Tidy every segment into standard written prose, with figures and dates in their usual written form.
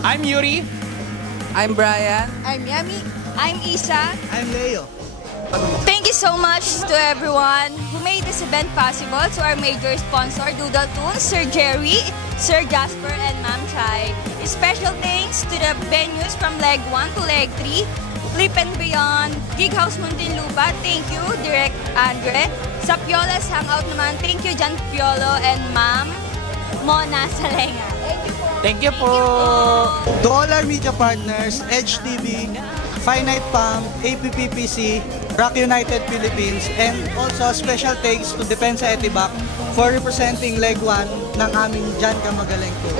I'm Yuri. I'm Brian. I'm Yami. I'm Isa. I'm Leo. Thank you so much to everyone who made this event possible. To our major sponsor, Doodle Tunes, Sir Jerry, Sir Jasper, and Ma'am Chai. Special thanks to the venues from Leg 1 to Leg 3, Flip and Beyond, Gig House Muntinlupa. Thank you, Direct Andre. Sa Piola's Hangout naman, thank you, Jan Piolo and Ma'am Mona Salenga. Thank you po. To all our media partners, Edge TV, Finite Pump, APPPC, Rock United Philippines, and also special thanks to Depensa Etibac for representing Leg 1 ng aming Jan Ka Magaling po.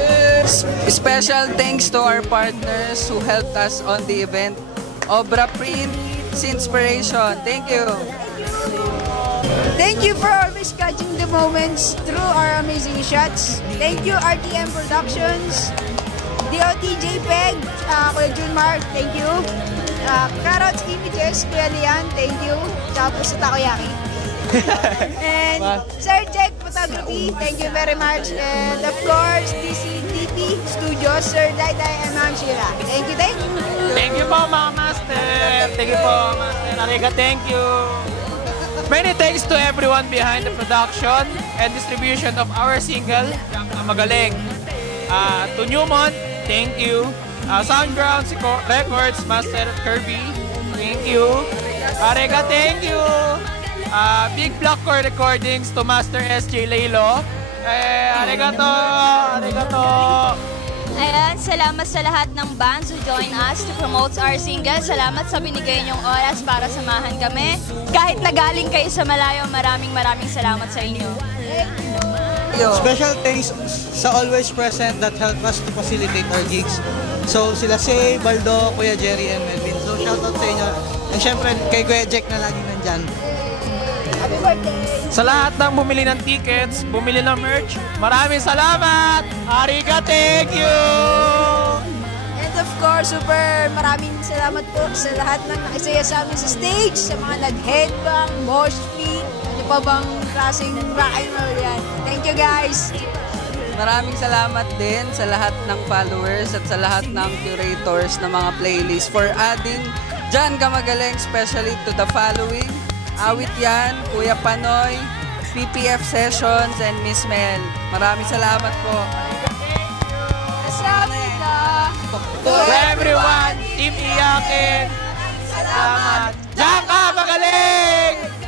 Special thanks to our partners who helped us on the event. Obra Print, Inspiration. Thank you. Thank you for always catching the moments through our amazing shots. Thank you, RTM Productions, DOT JPEG, Kuya Junmar, thank you. Carrots Images, Kuya Lian, thank you. Tsaka po sa Takoyaki. And Sir Jack Photography, thank you very much. And of course, DCDP Studios, Sir Dayday and Ma'am Shira. Thank you, thank you. Thank you po mga master. Thank you po master. Ariga, thank you. Many thanks to everyone behind the production and distribution of our single, Jan Ka Magaling. To Newmont, thank you. Soundground Records, Master Kirby, thank you. Arega, thank you. Big Block Core Recordings to Master SJ Laylo. Arigato, arigato. Ayan, salamat sa lahat ng bands who join us to promote our single. Salamat sa binigay niyong oras para samahan kami. Kahit nagaling kayo sa malayo, maraming salamat sa inyo. Special thanks sa always present that help us to facilitate our gigs. So sila Say, Baldo, Kuya Jerry, and Melvin. So shoutout sa inyo. And syempre kay Kuya Jack na lagi nandyan. Happy birthday! Sa lahat ng bumili ng tickets, bumili ng merch, maraming salamat! Ariga, thank you! And of course, super maraming salamat po sa lahat ng nakisaya sa amin sa stage, sa mga nag-headbang, mosh pit, ano pa bang klaseng rock and roll yan. Thank you guys! Maraming salamat din sa lahat ng followers at sa lahat ng curators ng mga playlist for adding Jan Ka Magaling, especially to the following: Awit Yan, Kuya Panoy, PPF Sessions, and Miss Mel. Maraming salamat po. To everyone, Team Iyakin, salamat! Jan Ka Magaling!